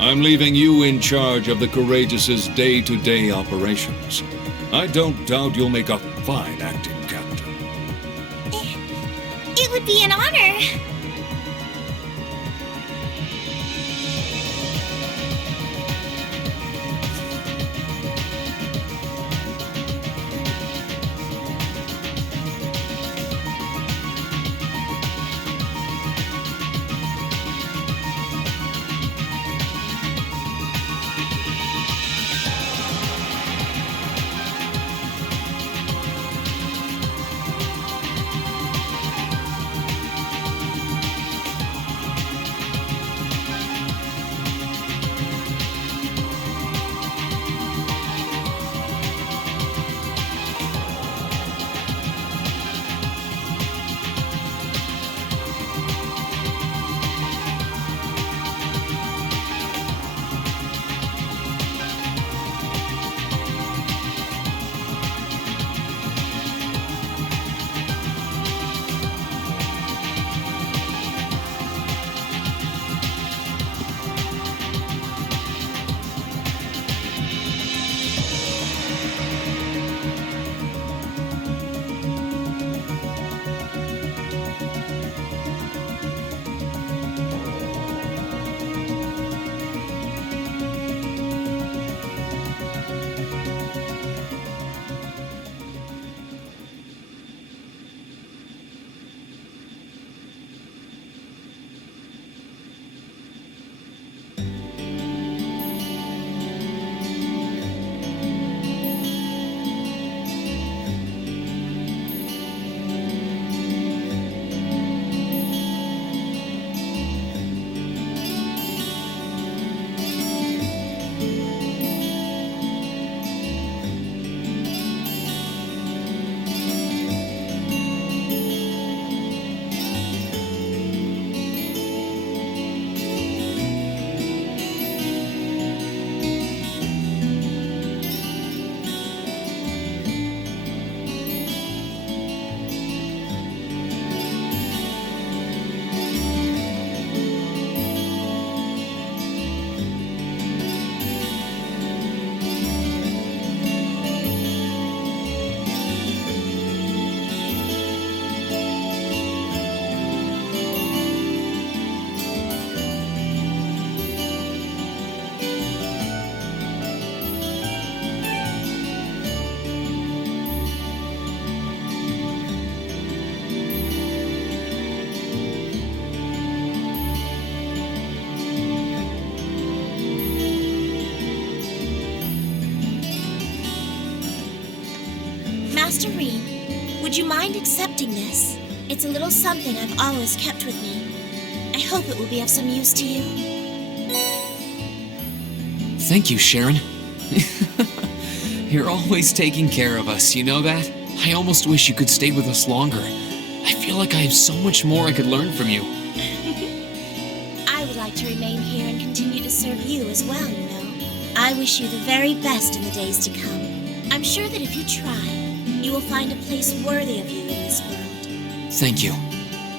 I'm leaving you in charge of the Courageous' day-to-day operations. I don't doubt you'll make a fine acting captain. It would be an honor. Master Rean, would you mind accepting this? It's a little something I've always kept with me. I hope it will be of some use to you. Thank you, Sharon. You're always taking care of us, you know that? I almost wish you could stay with us longer. I feel like I have so much more I could learn from you. I would like to remain here and continue to serve you as well, you know. I wish you the very best in the days to come. I'm sure that if you try, you will find a place worthy of you in this world. Thank you.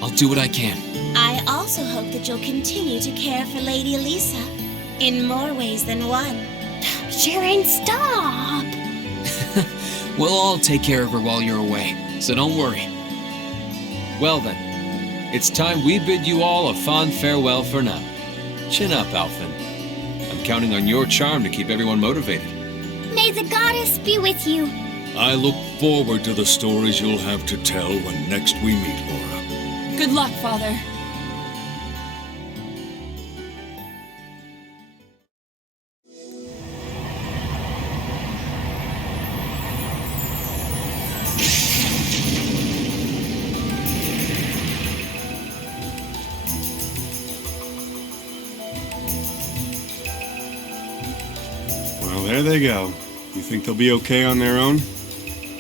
I'll do what I can. I also hope that you'll continue to care for Lady Elisa in more ways than one. Sharon, stop! We'll all take care of her while you're away, so don't worry. Well then, it's time we bid you all a fond farewell for now. Chin up, Alphen. I'm counting on your charm to keep everyone motivated. May the goddess be with you. I look forward to the stories you'll have to tell when next we meet, Laura. Good luck, Father. Well, there they go. You think they'll be okay on their own?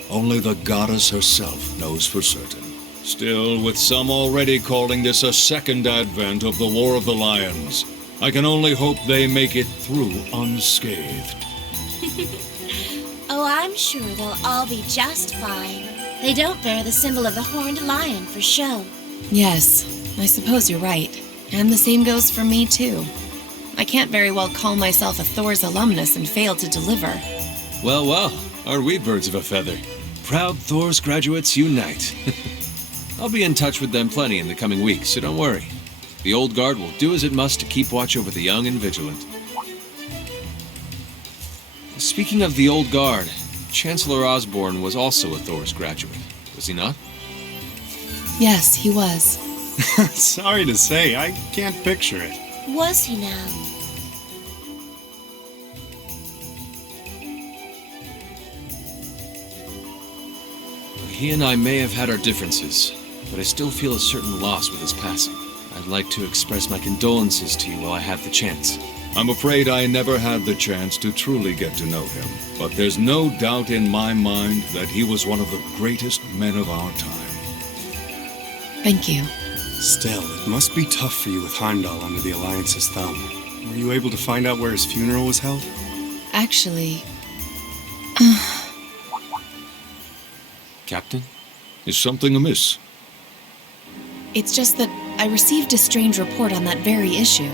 Only the goddess herself knows for certain. Still, with some already calling this a second advent of the War of the Lions, I can only hope they make it through unscathed. Oh, I'm sure they'll all be just fine. They don't bear the symbol of the horned lion for show. Yes, I suppose you're right. And the same goes for me, too. I can't very well call myself a Thor's alumnus and fail to deliver. Well, well, aren't we birds of a feather? Proud Thor's graduates unite. I'll be in touch with them plenty in the coming weeks, so don't worry. The Old Guard will do as it must to keep watch over the young and vigilant. Speaking of the Old Guard, Chancellor Osborne was also a Thor's graduate, was he not? Yes, he was. Sorry to say, I can't picture it. Was he now? He and I may have had our differences, but I still feel a certain loss with his passing. I'd like to express my condolences to you while I have the chance. I'm afraid I never had the chance to truly get to know him, but there's no doubt in my mind that he was one of the greatest men of our time. Thank you. Still, it must be tough for you with Heimdall under the Alliance's thumb. Were you able to find out where his funeral was held? Actually, Captain? Is something amiss? it's just that I received a strange report on that very issue.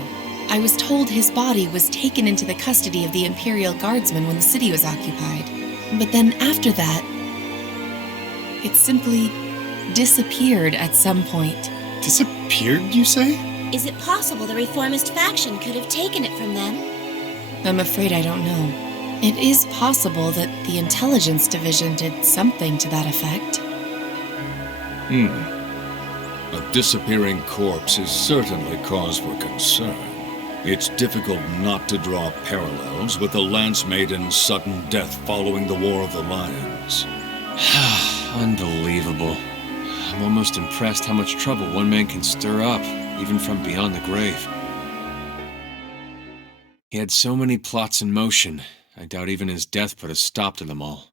I was told his body was taken into the custody of the Imperial Guardsmen when the city was occupied. But then after that, it simply disappeared at some point. Disappeared, you say? Is it possible the reformist faction could have taken it from them? I'm afraid I don't know. It is possible that the Intelligence Division did something to that effect. A disappearing corpse is certainly cause for concern. It's difficult not to draw parallels with the Lance Maiden's sudden death following the War of the Lions. Unbelievable. I'm almost impressed how much trouble one man can stir up, even from beyond the grave. He had so many plots in motion, I doubt even his death put a stop to them all.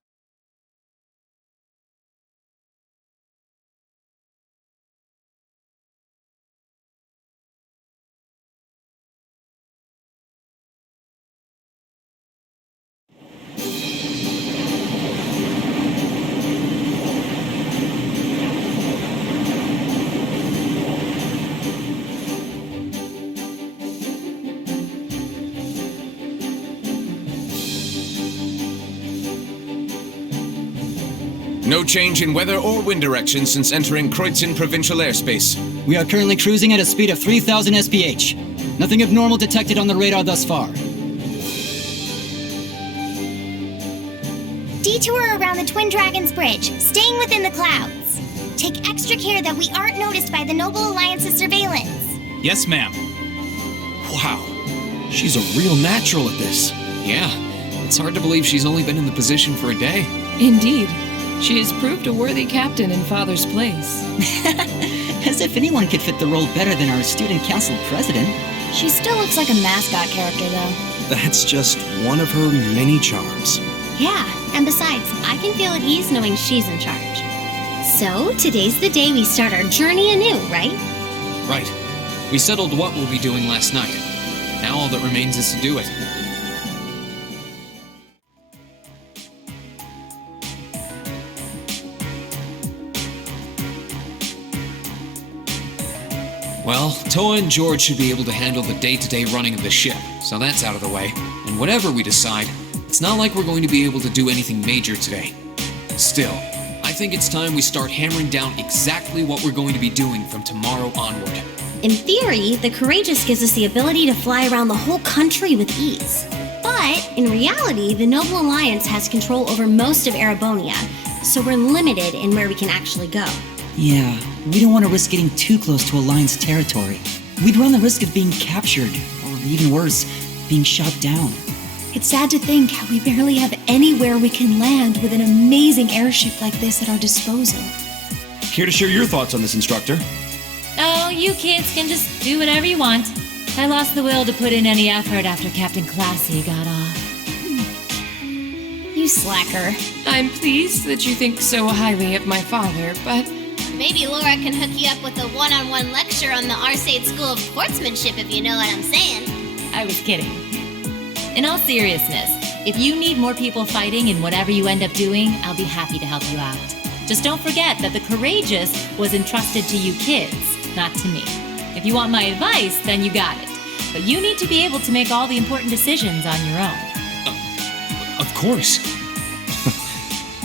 No change in weather or wind direction since entering Kreutzen provincial airspace. We are currently cruising at a speed of 3,000 SPH. Nothing abnormal detected on the radar thus far. Detour around the Twin Dragons Bridge, staying within the clouds. Take extra care that we aren't noticed by the Noble Alliance's surveillance. Yes, ma'am. Wow, she's a real natural at this. Yeah, it's hard to believe she's only been in the position for a day. Indeed. She has proved a worthy captain in Father's place. As if anyone could fit the role better than our student council president. She still looks like a mascot character, though. That's just one of her many charms. Yeah, and besides, I can feel at ease knowing she's in charge. So, today's the day we start our journey anew, right? Right. We settled what we'll be doing last night. Now all that remains is to do it. Well, Toa and George should be able to handle the day-to-day running of the ship, so that's out of the way. And whatever we decide, it's not like we're going to be able to do anything major today. Still, I think it's time we start hammering down exactly what we're going to be doing from tomorrow onward. In theory, the Courageous gives us the ability to fly around the whole country with ease. But, in reality, the Noble Alliance has control over most of Erebonia, so we're limited in where we can actually go. Yeah, we don't want to risk getting too close to Alliance territory. We'd run the risk of being captured, or even worse, being shot down. It's sad to think how we barely have anywhere we can land with an amazing airship like this at our disposal. Care to share your thoughts on this, instructor? Oh, you kids can just do whatever you want. I lost the will to put in any effort after Captain Classy got off. You slacker. I'm pleased that you think so highly of my father, but Maybe Laura can hook you up with a one-on-one lecture on the Arcade School of Sportsmanship, if you know what I'm saying. I was kidding. In all seriousness, if you need more people fighting in whatever you end up doing, I'll be happy to help you out. Just don't forget that the Courageous was entrusted to you kids, not to me. If you want my advice, then you got it. but you need to be able to make all the important decisions on your own. Of course.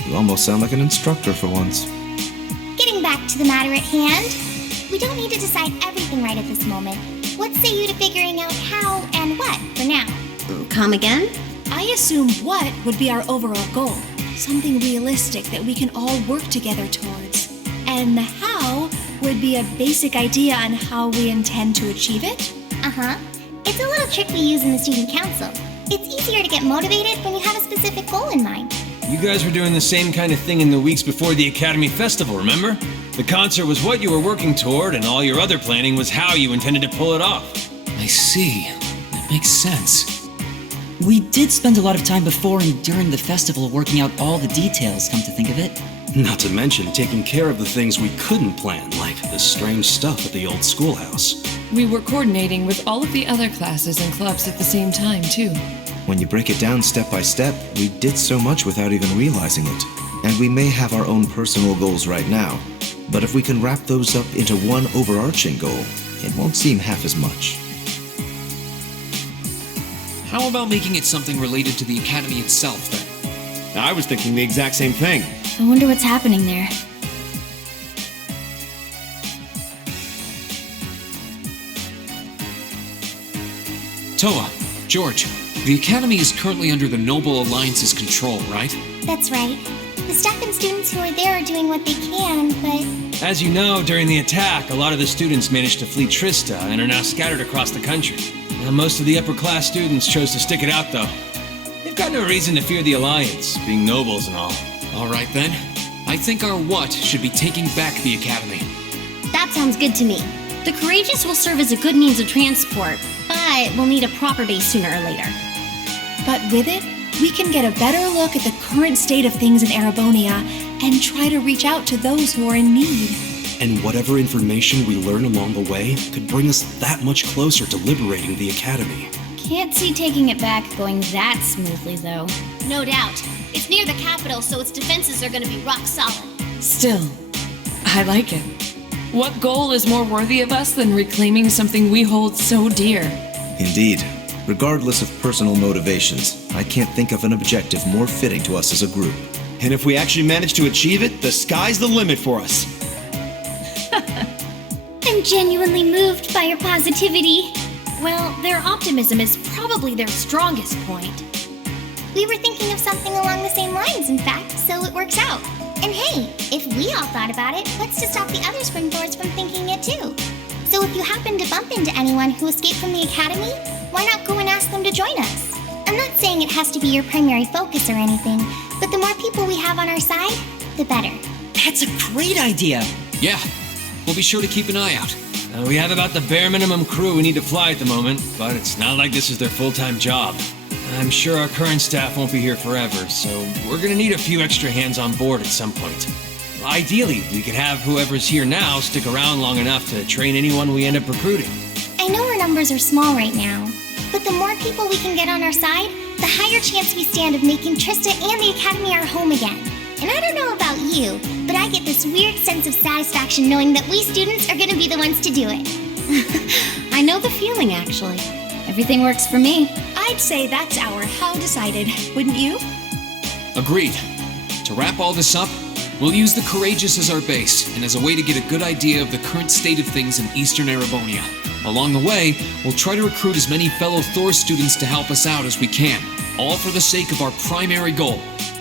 You almost sound like an instructor for once. Getting back to the matter at hand, we don't need to decide everything right at this moment. What say you to figuring out how and what for now? Come again? I assume what would be our overall goal. Something realistic that we can all work together towards. And the how would be a basic idea on how we intend to achieve it. Uh-huh. It's a little trick we use in the student council. It's easier to get motivated when you have a specific goal in mind. You guys were doing the same kind of thing in the weeks before the Academy Festival, remember? The concert was what you were working toward, and all your other planning was how you intended to pull it off. I see. That makes sense. We did spend a lot of time before and during the festival working out all the details, come to think of it. Not to mention taking care of the things we couldn't plan, like the strange stuff at the old schoolhouse. We were coordinating with all of the other classes and clubs at the same time, too. When you break it down step by step, we did so much without even realizing it. And we may have our own personal goals right now, but if we can wrap those up into one overarching goal, it won't seem half as much. How about making it something related to the Academy itself, then? I was thinking the exact same thing. I wonder what's happening there. Toa, George, the Academy is currently under the Noble Alliance's control, right? That's right. The staff and students who are there are doing what they can, but... As you know, during the attack, a lot of the students managed to flee Trista and are now scattered across the country. Now, most of the upper-class students chose to stick it out, though. They've got no reason to fear the Alliance, being nobles and all. All right, then. I think our what should be taking back the Academy. That sounds good to me. The Courageous will serve as a good means of transport, but we'll need a proper base sooner or later. But with it, we can get a better look at the current state of things in Erebonia and try to reach out to those who are in need. And whatever information we learn along the way could bring us that much closer to liberating the Academy. Can't see taking it back going that smoothly, though. No doubt. It's near the capital, so its defenses are going to be rock solid. Still, I like it. What goal is more worthy of us than reclaiming something we hold so dear? Indeed. Regardless of personal motivations, I can't think of an objective more fitting to us as a group. And if we actually manage to achieve it, the sky's the limit for us. I'm genuinely moved by your positivity. Well, their optimism is probably their strongest point. We were thinking of something along the same lines, in fact, so it works out. And hey, if we all thought about it, what's to stop the other Springthorns from thinking it too? So if you happen to bump into anyone who escaped from the Academy, why not go and ask them to join us? I'm not saying it has to be your primary focus or anything, but the more people we have on our side, the better. That's a great idea. Yeah, we'll be sure to keep an eye out. We have about the bare minimum crew we need to fly at the moment, but it's not like this is their full-time job. I'm sure our current staff won't be here forever, so we're gonna need a few extra hands on board at some point. Ideally, we could have whoever's here now stick around long enough to train anyone we end up recruiting. I know our numbers are small right now, but the more people we can get on our side, the higher chance we stand of making Trista and the Academy our home again. And I don't know about you, but I get this weird sense of satisfaction knowing that we students are gonna be the ones to do it. I know the feeling, actually. Everything works for me. I'd say that's our how decided, wouldn't you? Agreed. To wrap all this up, we'll use the Courageous as our base and as a way to get a good idea of the current state of things in Eastern Erebonia. Along the way, we'll try to recruit as many fellow Thor students to help us out as we can, all for the sake of our primary goal,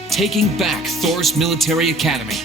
taking back Thor's military academy.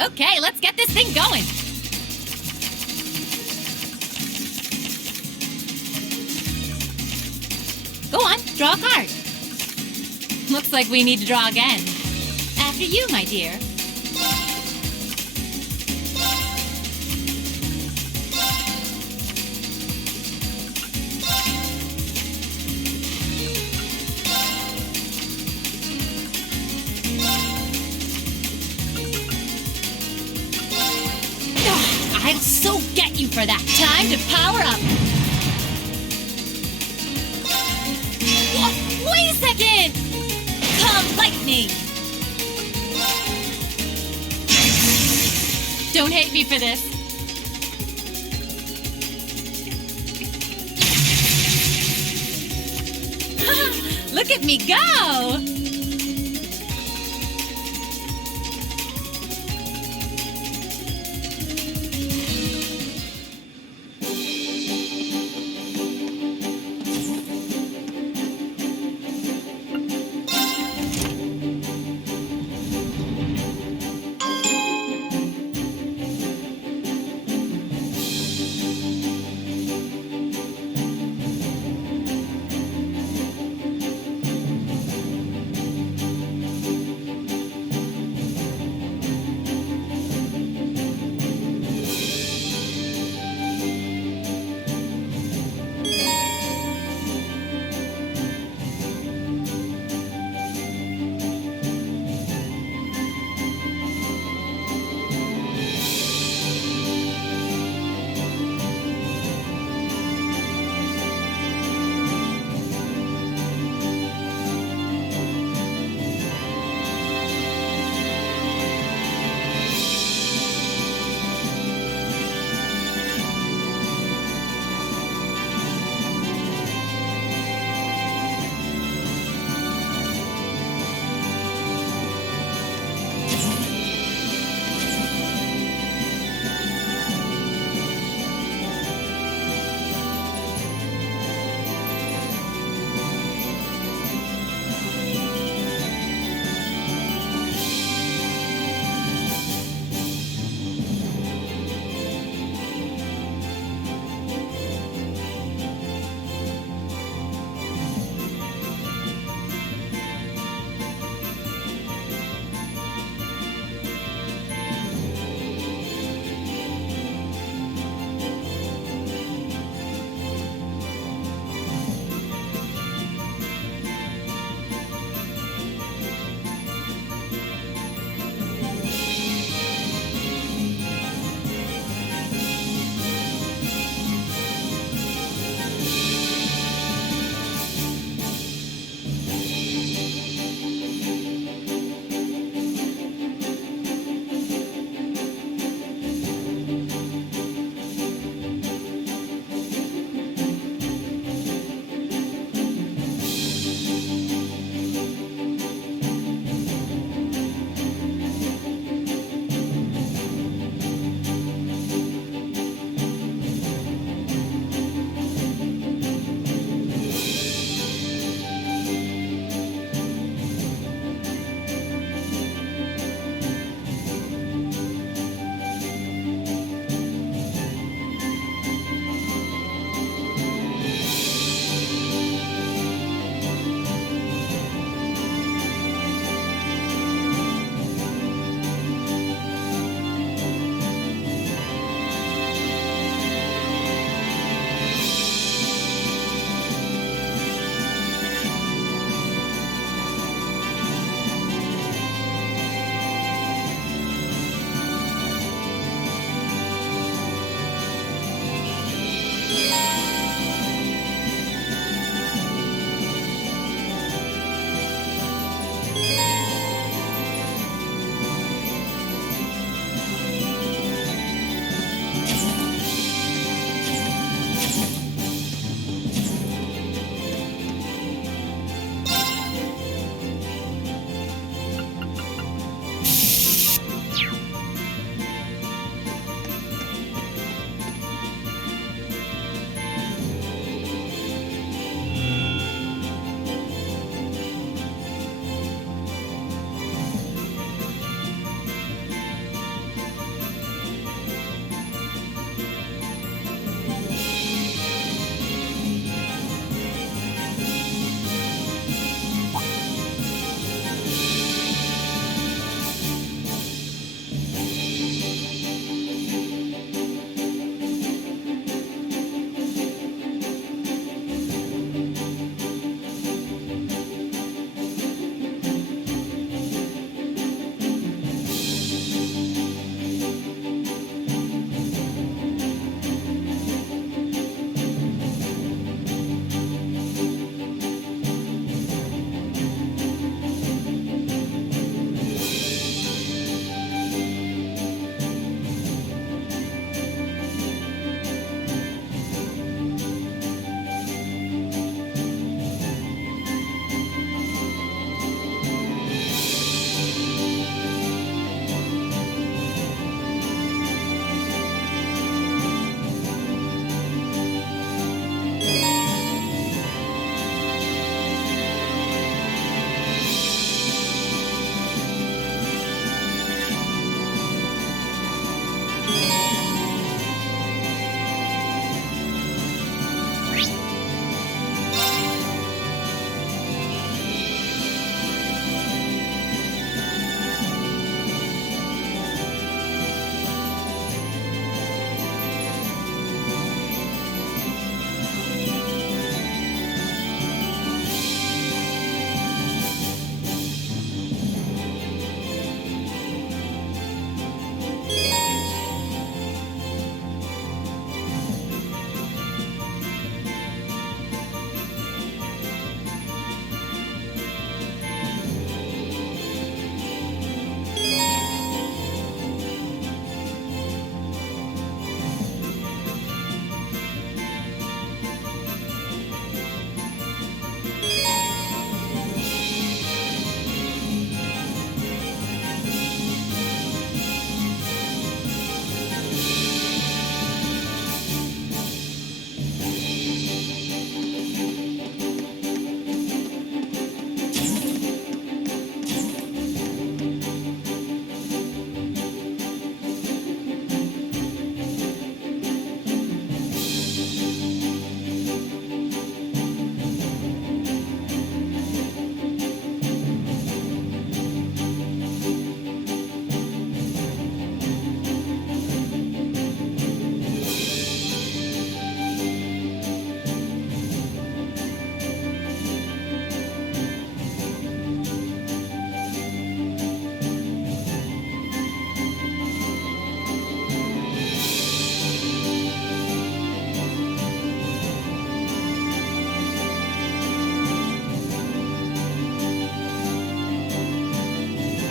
Okay, let's get this thing going. Go on, draw a card. Looks like we need to draw again. After you, my dear. I'll so get you for that. Time to power up. Wait a second! Come, lightning! Don't hate me for this. Look at me go!